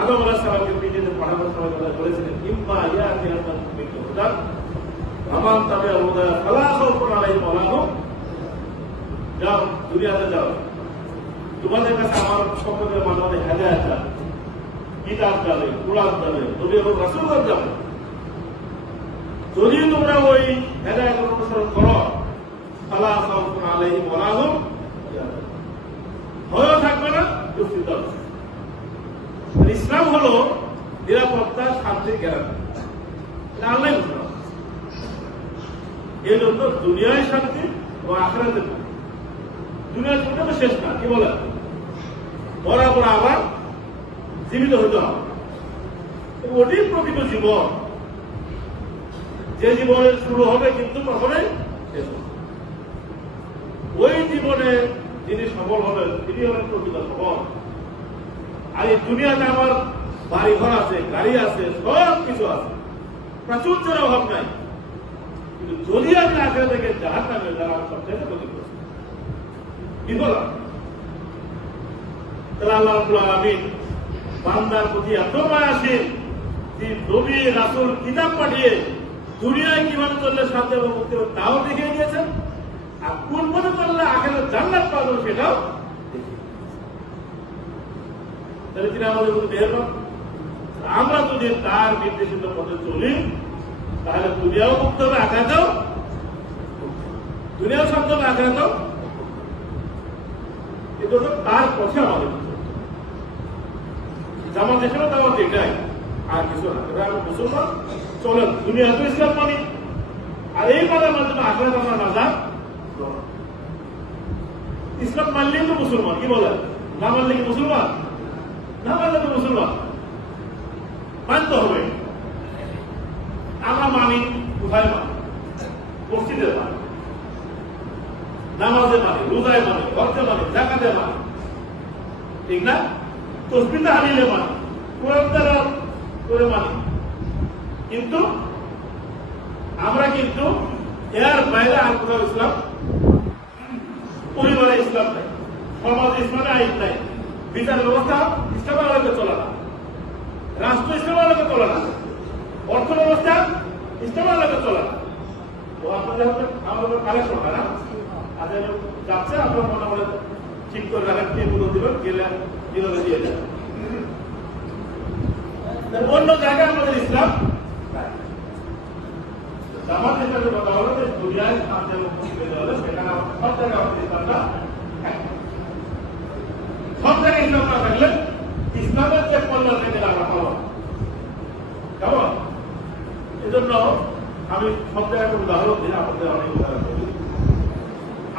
আদম আলাইহিস সালামকে পৃথিবীতে পাঠানোর সময় কথা বলেছিলেন, ইম্মা ইয়াতিয়াকুম মিনকুম হুদান ফামান তাবিআ হুদায়া ফালা খাউফুন আলাইহিম ওয়া লা হুম যাও, দুনিয়াতে যাও, তোমাদের কাছে আমার পক্ষ থেকে মানবে হেদায়েত যাবে, কিতাব যাবে, কুরআন যাবে, নবী এবং রাসূলগণ যাবে। যদি তোমরা ওই হেদায়েত অনুসরণ করো, ফালা খাউফুন আলাইহিম ওয়া লা হুম ভয়ও থাকবে না, দুশ্চিন্তা হবে। ইসলাম হলো নিরাপত্তা, শান্তির গ্যারান্টি। আল্লাহ এই জন্য দুনিয়ায় শান্তি ও আখিরাতে শান্তি। দুনিয়ার জীবনটা তো শেষ না, কি বলে বরাবর আবার জীবিত হতে হবে। ওটি প্রকৃত জীবন, যে জীবনে শুরু হবে কিন্তু কখনোই শেষ হবে। ওই জীবনে যিনি সফল হবেন তিনি হলেন প্রকৃত সফল। আর এই দুনিয়াতে আমার বাড়ি ঘর আছে, গাড়ি আছে, সব কিছু আছে, প্রাচুর্যের অভাব নাই, কিন্তু যদি আমি আখেরাত থেকে জাহান্নামে যারা সবচেয়ে ক্ষতিগ্রস্ত বিপদ। তাহলে আল্লাহ রাব্বুল আলামিন বান্দার প্রতি এত মায়াশীল যে নবী রাসূল কিতাব পাঠিয়ে দুনিয়ায় কিভাবে চললে শান্তি এবং মুক্তি হবে তাও দেখিয়ে দিয়েছেন, আর কোন পথে চললে আখেরাতে জান্নাত পাওয়া যাবে সেটাও। তাহলে তিনি আমাদের প্রতি মেহেরবান। আমরা যদি তার নির্দেশিত পথে চলি তাহলে দুনিয়াও মুক্ত হবে, আখিরাতেও, দুনিয়াও শান্ত হবে, আখিরাতেও। কিন্তু তার পথে আমাদের জামাত হিসেবে তাও এটাই, আর কিছু না। আমরা মুসলমান চলেন, দুনিয়া তো ইসলাম মানি, আর এই মানের মাধ্যমে আখিরাত আমরা নাজাত। ইসলাম মানলেই তো মুসলমান, কি বলেন? না মানলে কি মুসলমান? না মানলে তো মুসলমান মানতে হবে। আমরা মানি কোথায় মানি? মসজিদে মানি, নামাজে মানি, রোজায় মানি, হজ্জে মানি, যাকাতে মানি, ঠিক না? তাসবিহ তাহলিলে মানি, কোরআন তেলাওয়াত করে মানি। কিন্তু আমরা কিন্তু এর বাইরে আর কোথাও ইসলাম, পরিবারে ইসলাম নাই, সমাজে ইসলামে আইন নাই, বিচার ব্যবস্থা ইসলামের আলোকে চলে না, রাষ্ট্র ইসলামের আলোকে চলে না, অর্থ ব্যবস্থা ইসলামের আলোকে চলে না। তো আপনাদের আমাদের কালেকশন হয় না, আচ্ছা যাচ্ছে, আপনার মনে মনে ঠিক করে রাখেন, কে পুরো দিবেন, গেলে কিভাবে দিয়ে দেন। অন্য জায়গায় আমাদের ইসলাম জামাত হিসাবে কথা হলো যে দুনিয়ায় শান্তি এবং মুক্তি হলে সেখানে সব জায়গায় আমাদের ইসলামটা সব জায়গায় ইসলাম না থাকলে ইসলামের যে কল্যাণ থেকে আমরা পাবো কেমন। এই জন্য আমি সব জায়গায় একটা উদাহরণ দিই, আপনাদের অনেক উদাহরণ দিই।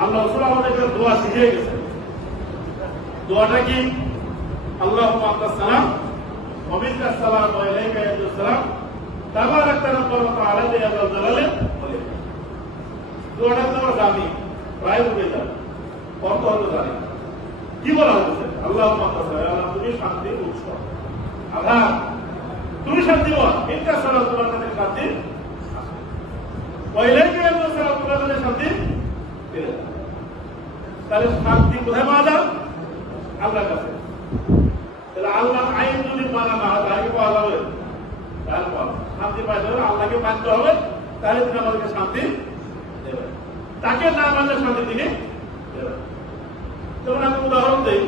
আল্লাহ রাসূল আমাদেরকে দোয়া শিখিয়ে গেছেন। দোয়াটা কি? আল্লাহুম্মা আনতাস সালাম ওয়া মিনকাস সালাম ওয়া ইলাইকা ইয়ারদুস সালাম তাবারাকতা রাব্বুনা ওয়া তাআলা ইয়া যাল জালালি। দোয়াটা তো জানি, প্রায় বলে যান, অর্থ হলো জানি। কি বলা হচ্ছে? আল্লাহুম্মা আনতাস সালাম, আল্লাহ তুমি শান্তির উৎস, আল্লাহ তুমি শান্তিময়, মিনকাস সালাম তোমার কাছে শান্তি, ওয়া ইলাইকা ইয়ারদুস সালাম তোমার কাছে শান্তি। তাহলে শান্তি কোথায় পাওয়া যায়? আল্লাহর কাছে। তাহলে আল্লাহ আইন যদি মানা না হয় তাহলে পাওয়া যাবে, তাহলে শান্তি পাইতে হবে, আল্লাহকে মানতে হবে, তাহলে তিনি আমাদেরকে শান্তি দেবেন। তাকে না মানলে শান্তি তিনি দেবেন। যেমন আমি উদাহরণ দিই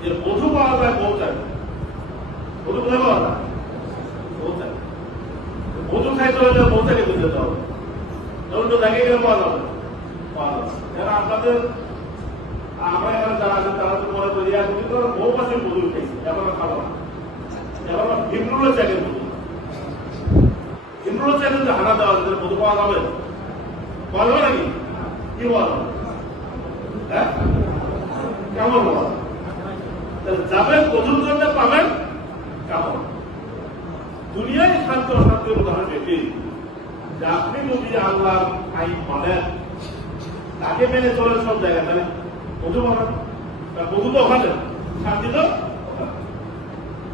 যে মধু পাওয়া যায় মৌচাকে। মধু কোথায় পাওয়া যায়? মৌচাকে। মধু খাইতে হলে মৌচাকে যেতে হবে, ধরুন তো দেখে গেলে পাওয়া যাবে, পাওয়া যাবে। যারা আপনাদের আমরা এখানে যারা আছেন তারা তো মনে করি বউ মাসের মধু খাইছি, এবার খাবো না, এবার ভিমরুলের চাকের মধু, ভিমরুলের চাকের যে হানা দেওয়া আছে মধু পাওয়া যাবে, পাওয়া যাবে নাকি? কি পাওয়া যাবে? হ্যাঁ, কেমন পাওয়া যাবেন? মধুর জন্য পাবেন কেমন? দুনিয়ায় শান্তি অশান্তির উদাহরণ এটি যে আপনি যদি আল্লাহ আইন মানেন, তাকে মেনে চলেন সব জায়গায়, তাহলে মধু পাবেন। মধু তো ওখানে, শান্তি তো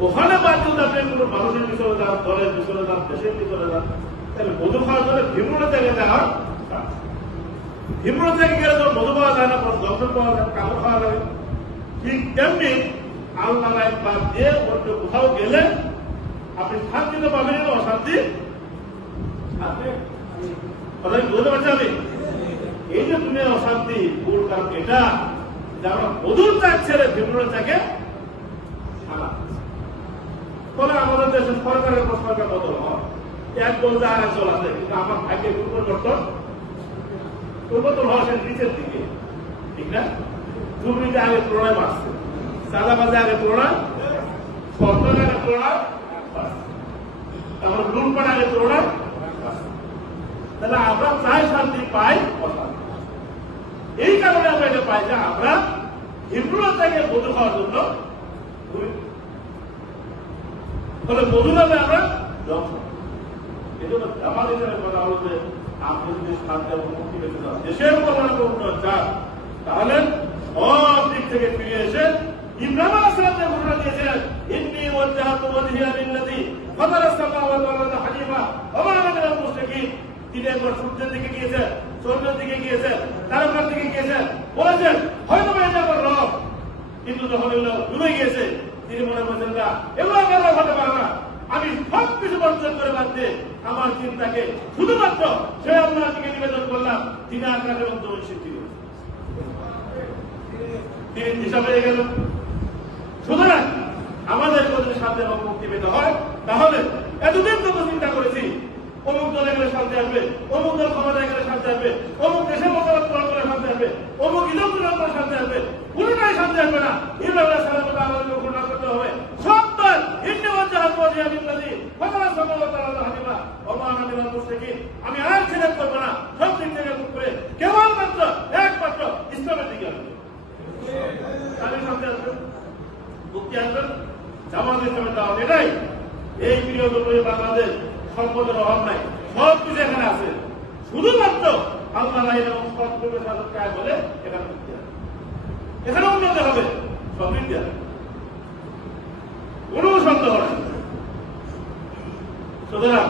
ওখানে বাধ্য আপনি কোনো মানুষের পিছনে যান, দলের পিছনে যান, দেশের পিছনে যান, তাহলে মধু খাওয়ার জন্য ভিমরুলের জায়গায় যাওয়ার, ভিমরুলের জায়গায় গেলে তো মধু পাওয়া যায় না, দর্শন পাওয়া যায়, কাপড় খাওয়া যাবে। ঠিক তেমনি আল্লাহ রাইট বাদ দিয়ে অন্য কোথাও গেলে আপনি শান্তি তো পাবেন না, অশান্তি বুঝতে পারছি আমি। এই যে তুমি অশান্তি মূল কারণ এটা যে আমরা মধুর চাক ছেড়ে ভিন্ন চাকে ফলে আমাদের দেশের সরকারের প্রশ্নটা বদল হয়, এক বলতে আর একজন আছে, কিন্তু আমার ভাগ্যে পরিবর্তন হওয়া সে নিচের দিকে, ঠিক না? দুর্নীতি আগে তুলনায় বাড়ছে, চাঁদাবাজে আগে তুলনায়, সরকার আগে তুলনায়, তারপর লুটপাট আগে তুলনায়। তাহলে আমরা চাই শান্তি পাই, এই কারণে আমরা এটা পাই যে আমরা হিন্দুরাকে বধু হওয়ার জন্য ফলে মধুরাতে আমরা আমার হিসাবে কথা হল যে আপনি যদি শান্তি এবং মুক্তি পেতে চান, দেশের উপর উন্নয়ন চান, তাহলে সব দিক থেকে ফিরে এসে ইব্রাহিম আলাইহিস সালাম যে ঘোষণা দিয়েছিলেন, ইন্নী ওয়াজজাহতু ওয়াজহিয়া লিল্লাযী ফাতারাস সামাওয়াতি ওয়াল আরদা হানিফা ওয়া মা আনা মিনাল মুশরিকিন। তিনি একবার সূর্যের দিকে গিয়েছেন, চন্দ্রের দিকে গিয়েছেন, তারকার দিকে গিয়েছেন, বলেছেন হয়তো এটা আমার রব, কিন্তু যখন এগুলো ডুবে গিয়েছে তিনি মনে করছেন না এগুলো আমার হতে পারে না, আমি সব কিছু বর্জন করে বাদ দিয়ে আমার চিন্তাকে শুধুমাত্র সে আল্লাহর দিকে নিবেদন করলাম। তিনি আকাশের অন্তর সিদ্ধি করেছেন, তিনি দিশা পেয়ে গেল। সুতরাং আমাদের যদি শান্তি এবং মুক্তি পেতে হয়, তাহলে এতদিন তো চিন্তা করেছি অমুক দলে গেলে শান্তি আসবে, অমুক দল ক্ষমতায় গেলে শান্তি আসবে, অমুক দেশের মতামত প্রয়োগ করে শান্তি আসবে, অমুক ইজম প্রয়োগ করে শান্তি আসবে, কোনটাই শান্তি আসবে না। ইব্রাহিম আলাইহিস সালাম আমাদের ঘোষণা করতে হবে সব দল ইন্নী ওয়াজজাহতু ওয়াজহিয়া লিল্লাযী ফাতারাস সামাওয়াতি ওয়াল আরদা হানিফা ওয়া মা আনা মিনাল মুশরিকিন। আমি আর ছেড়ে করবো না, সব দিক থেকে মুখ করে কেবলমাত্র একমাত্র ইসলামের দিকে আসবে, তাহলে শান্তি আসবে, মুক্তি আসবে। জামাত ইসলামের দাওয়াত এটাই। এই প্রিয় বাংলাদেশ সম্পদের অভাব নাই, সব কিছু এখানে আছে, শুধুমাত্র আল্লাহ লাইন এবং সৎপথে সাধক কাজ বলে এখানে মুক্তি আসবে, এখানে উন্নতি হবে, সমৃদ্ধি আসবে, কোন সন্দেহ নেই। সুতরাং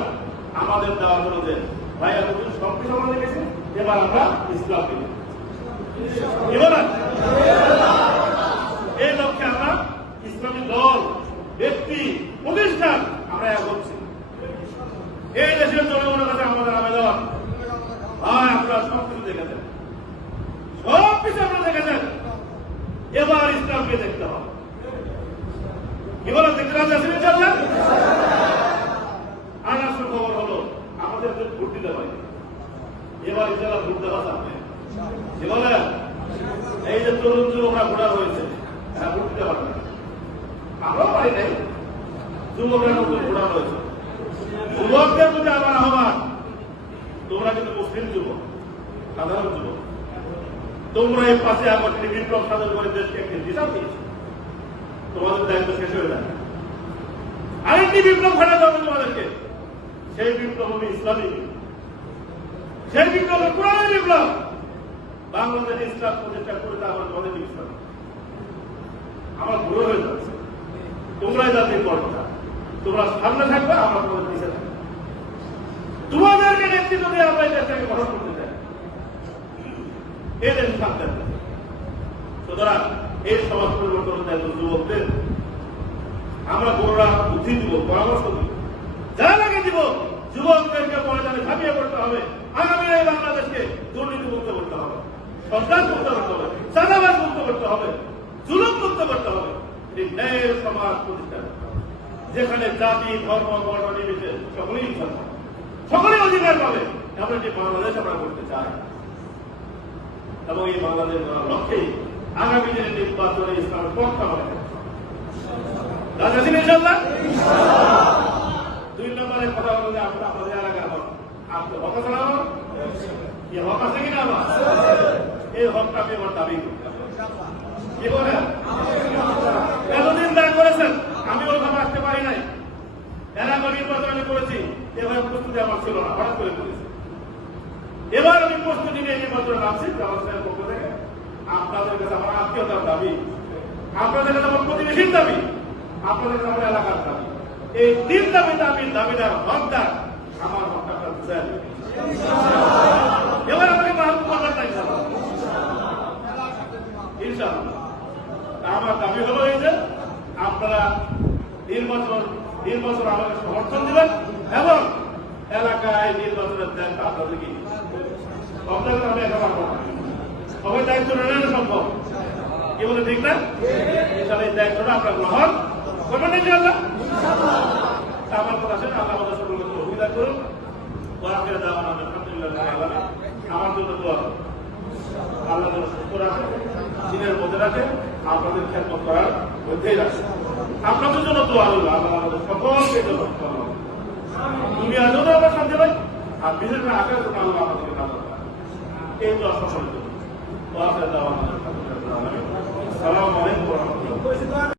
আমাদের দেওয়া হলো যে ভাই এতদিন সবকিছু আমরা দেখেছি, এবার আমরা ইসলাম দেখি, এবার এই লক্ষ্যে আমরা ইসলামী দল, ব্যক্তি, প্রতিষ্ঠান আমরা এক হচ্ছি। এই দেশের জনগণের কাছে আমাদের আবেদন, ভাই আপনারা সবকিছু দেখেছেন, সবকিছু আপনারা দেখেছেন, এবার ইসলামকে দেখতে হবে। এবার দেখতে রাজি ইনশাআল্লাহ। আর আসল খবর হলো আমাদের ভোট দিতে পারি, এবার ইনশাআল্লাহ ভোট দেওয়া যাবে। বলে এই যে তরুণ যুবকরা ভোটার হয়েছে, হ্যাঁ ভোট দিতে পারবে না, আমরাও পারি নাই, যুবকরা নতুন ভোটার হয়েছে। যুবকদের প্রতি আমার আহ্বান, তোমরা কিন্তু মুসলিম যুবক, সাধারণ যুবক, তোমরা এই 5ই আগস্ট বিপ্লব সাধন করে দেশকে একটি দিশা দিয়েছে, তোমাদের দায়িত্ব শেষ হয়ে যায়, আরেকটি বিপ্লব ঘটাতে হবে তোমাদেরকে। সেই বিপ্লব হবে ইসলামী বিপ্লব, সেই বিপ্লব হবে কোরআনের বিপ্লব। বাংলাদেশ ইসলাম প্রতিষ্ঠা করে আমার তোমাদের ইসলাম আমার বুড়ো হয়ে যাচ্ছে, তোমরাই জাতির কর্তা, তোমরা সামনে থাকবে, আমরা তোমাদের পিছিয়ে থাকবে, তোমাদেরকে নেতৃত্ব দিয়ে আমরা এই দেশটাকে গঠন করতে চাই, এই দেশ থাকতে। সুতরাং এই সমাজ পরিবর্তন যুবকদের আমরা বড়রা বুদ্ধি দিব, পরামর্শ দিব, যারা লাগে দিব, যুবকদেরকে ময়দানে ঝাঁপিয়ে পড়তে হবে। আগামী এই বাংলাদেশকে দুর্নীতি মুক্ত করতে হবে, সন্ত্রাস মুক্ত করতে হবে, চাঁদাবাজ মুক্ত করতে হবে, জুলুম মুক্ত করতে হবে, এই ন্যায়ের সমাজ প্রতিষ্ঠা, যেখানে জাতি, ধর্ম, বর্ণ নির্বিশেষে সকলেই সকলেই অধিকার পাবে, এমন একটি বাংলাদেশ আমরা করতে চাই। এবং এই বাংলাদেশ গড়ার লক্ষ্যেই আগামী দিনে নির্বাচনে ইসলামের পক্ষ হবে। ইনশাআল্লাহ। 2 নম্বরের কথা হলো যে আমরা আমাদের এলাকার হক, আপনি হক আছে না? এই হক আছে কিনা? আমার এই হকটা আমি আমার দাবি করতে কি বলেন? এতদিন দান করেছেন, আমি ওইভাবে আসতে পারি নাই, এলাকা নির্বাচন আমি করেছি, এভাবে প্রস্তুতি আমার ছিল না, হঠাৎ করে করেছি। এবার আমি প্রস্তুতি নিয়ে নির্বাচনে নামছি ব্যবস্থার পক্ষ থেকে। আপনাদের কাছে আমার আত্মীয়তার দাবি, আপনাদের কাছে আমার প্রতিবেশীর দাবি, আপনাদের কাছে আমার এলাকার দাবি, এই 3 দাবিদার হকদার আমার হকটা বুঝেন। এবার আমাকে মাহবুব করার নাই ইনশাআল্লাহ। আমার দাবি হলো এই যে আপনারা নির্বাচন আমাকে সমর্থন দিবেন এবং এলাকায় নির্বাচনের দায়িত্ব আপনাদেরকে আপনাদের আমি একা পারবো না, সবাই দায়িত্ব নেওয়া সম্ভব, কি বলে ঠিক না? তাহলে এই দায়িত্বটা আপনার গ্রহণ করবেন নাকি আল্লাহ? আমার কথা আছে, আল্লাহ আমাদের সকলকে সুবিধা করুন। ওয়াকিরা দাওয়ানা আলহামদুলিল্লাহ আলামিন। আমার জন্য দোয়া করুন, আল্লাহ যেন সুস্থ রাখে, দিনের মধ্যে রাখে, আপনাদের খেদমত করার মধ্যেই রাখে। আপনাদের জন্য দোয়া হলো আল্লাহ আমাদের সকলকে দুনিয়া জন্য আমরা শান্তি পাই, আর বিশেষ করে আখের জন্য আল্লাহ আমাদেরকে নাজাত দেয়। এই দোয়া সকলের জন্য। ওয়াকিরা দাওয়ানা আলহামদুলিল্লাহ আলামিন। আসসালামু আলাইকুম ওয়া রাহমাতুল্লাহ।